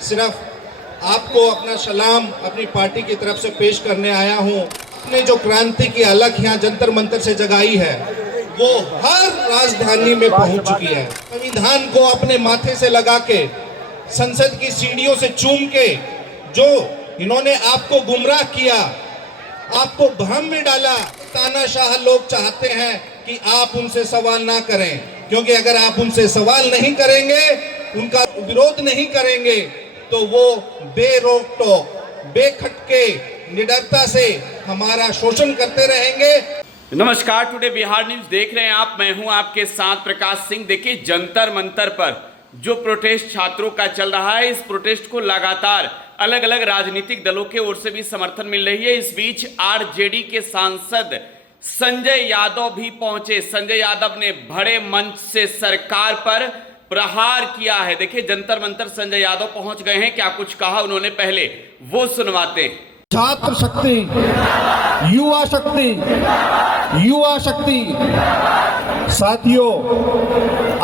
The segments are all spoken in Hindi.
सिर्फ आपको अपना सलाम अपनी पार्टी की तरफ से पेश करने आया हूं। आपने जो क्रांति की अलख यहाँ जंतर मंतर से जगाई है वो हर राजधानी में पहुंच चुकी है। संविधान को अपने माथे से लगा के, संसद की सीढ़ियों से चूम के जो इन्होंने आपको गुमराह किया, आपको भ्रम में डाला, तानाशाह लोग चाहते हैं कि आप उनसे सवाल ना करें, क्योंकि अगर आप उनसे सवाल नहीं करेंगे, उनका विरोध नहीं करेंगे, तो वो बेरोक टोक, बेखटके, निडरता से हमारा शोषण करते रहेंगे। नमस्कार, टुडे बिहार न्यूज देख रहे हैं आप। मैं हूं आपके साथ प्रकाश सिंह। देखिए, जंतर मंतर पर जो प्रोटेस्ट छात्रों का चल रहा है, इस प्रोटेस्ट को लगातार अलग अलग राजनीतिक दलों के ओर से भी समर्थन मिल रही है। इस बीच आरजेडी के सांसद संजय यादव भी पहुंचे। संजय यादव ने बड़े मंच से सरकार पर प्रहार किया है। देखिए, जंतर मंतर संजय यादव पहुंच गए हैं। क्या कुछ कहा उन्होंने, पहले वो सुनवाते हैं। छात्र शक्ति, युवा शक्ति, युवा शक्ति। साथियों,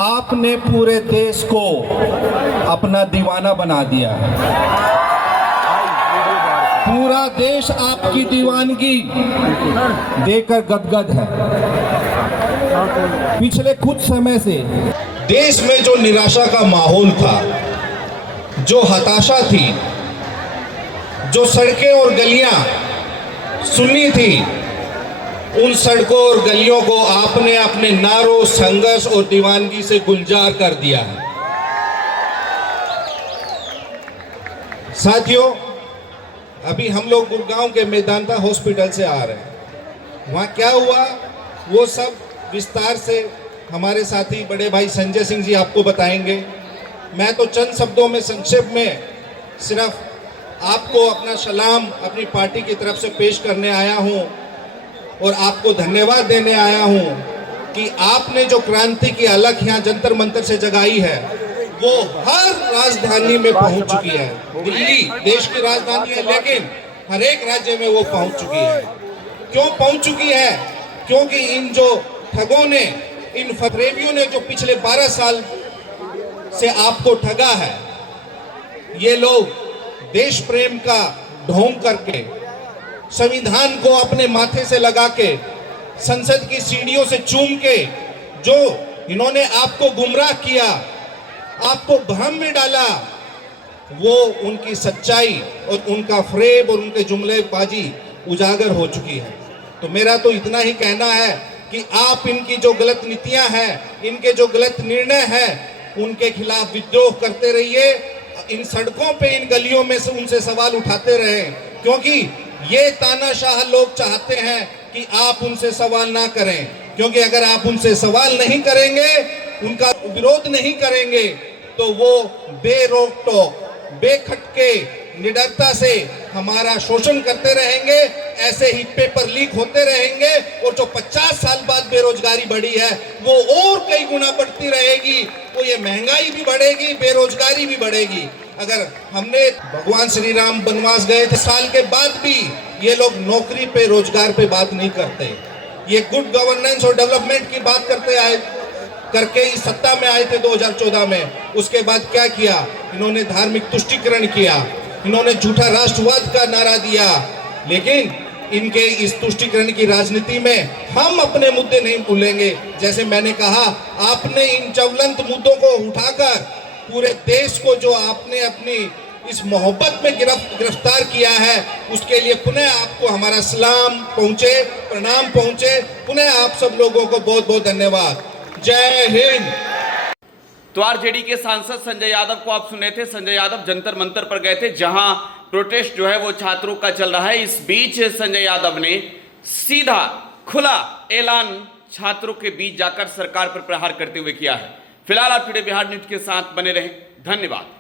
आपने पूरे देश को अपना दीवाना बना दिया है। पूरा देश आपकी दीवानगी देकर गदगद है। पिछले कुछ समय से देश में जो निराशा का माहौल था, जो हताशा थी, जो सड़कें और गलियां सुन्नी थी, उन सड़कों और गलियों को आपने अपने नारों, संघर्ष और दीवानगी से गुलजार कर दिया है। साथियों, अभी हम लोग गुड़गांव के मेदांता हॉस्पिटल से आ रहे हैं। वहाँ क्या हुआ वो सब विस्तार से हमारे साथी बड़े भाई संजय सिंह जी आपको बताएंगे। मैं तो चंद शब्दों में संक्षेप में सिर्फ आपको अपना सलाम अपनी पार्टी की तरफ से पेश करने आया हूं और आपको धन्यवाद देने आया हूं कि आपने जो क्रांति की अलख यहाँ जंतर मंतर से जगाई है वो हर राजधानी में पहुंच चुकी है। दिल्ली देश की राजधानी है, लेकिन हर एक राज्य में वो पहुंच चुकी है। क्यों पहुंच चुकी है? क्योंकि इन जो ठगों ने, इन फरेबियों ने जो पिछले 12 साल से आपको ठगा है, ये लोग देश प्रेम का ढोंग करके, संविधान को अपने माथे से लगा के, संसद की सीढ़ियों से चूम के जो इन्होंने आपको गुमराह किया, आपको भ्रम में डाला, वो उनकी सच्चाई और उनका फ्रेब और उनके जुमलेबाजी उजागर हो चुकी है। तो मेरा तो इतना ही कहना है कि आप इनकी जो गलत नीतियां हैं, इनके जो गलत निर्णय हैं, उनके खिलाफ विद्रोह करते रहिए। इन सड़कों पे, इन गलियों में से उनसे सवाल उठाते रहें, क्योंकि ये तानाशाह लोग चाहते हैं कि आप उनसे सवाल ना करें, क्योंकि अगर आप उनसे सवाल नहीं करेंगे, उनका विरोध नहीं करेंगे, तो वो बेरोक टोक, बेखटके, निडरता से हमारा शोषण करते रहेंगे। ऐसे ही पेपर लीक होते रहेंगे और जो 50 साल बाद बेरोजगारी बढ़ी है वो और कई गुना बढ़ती रहेगी। तो ये महंगाई भी बढ़ेगी, बेरोजगारी भी बढ़ेगी। अगर हमने भगवान श्री राम वनवास गए थे, साल के बाद भी ये लोग नौकरी पे, रोजगार पे बात नहीं करते। ये गुड गवर्नेंस और डेवलपमेंट की बात करके इस सत्ता में आए थे 2014 में। उसके बाद क्या किया? इन्होंने धार्मिक तुष्टीकरण किया, इन्होंने झूठा राष्ट्रवाद का नारा दिया। लेकिन इनके इस तुष्टीकरण की राजनीति में हम अपने मुद्दे नहीं भूलेंगे। जैसे मैंने कहा, आपने इन ज्वलंत मुद्दों को उठाकर पूरे देश को जो आपने अपनी इस मोहब्बत में गिरफ्तार किया है, उसके लिए पुनः आपको हमारा सलाम पहुंचे, प्रणाम पहुंचे। पुनः आप सब लोगों को बहुत बहुत धन्यवाद। जय हिंद। तो आरजेडी के सांसद संजय यादव को आप सुन रहे थे। संजय यादव जंतर मंतर पर गए थे, जहां प्रोटेस्ट जो है वो छात्रों का चल रहा है। इस बीच संजय यादव ने सीधा खुला ऐलान छात्रों के बीच जाकर सरकार पर प्रहार करते हुए किया है। फिलहाल आप टुडे बिहार न्यूज के साथ बने रहें। धन्यवाद।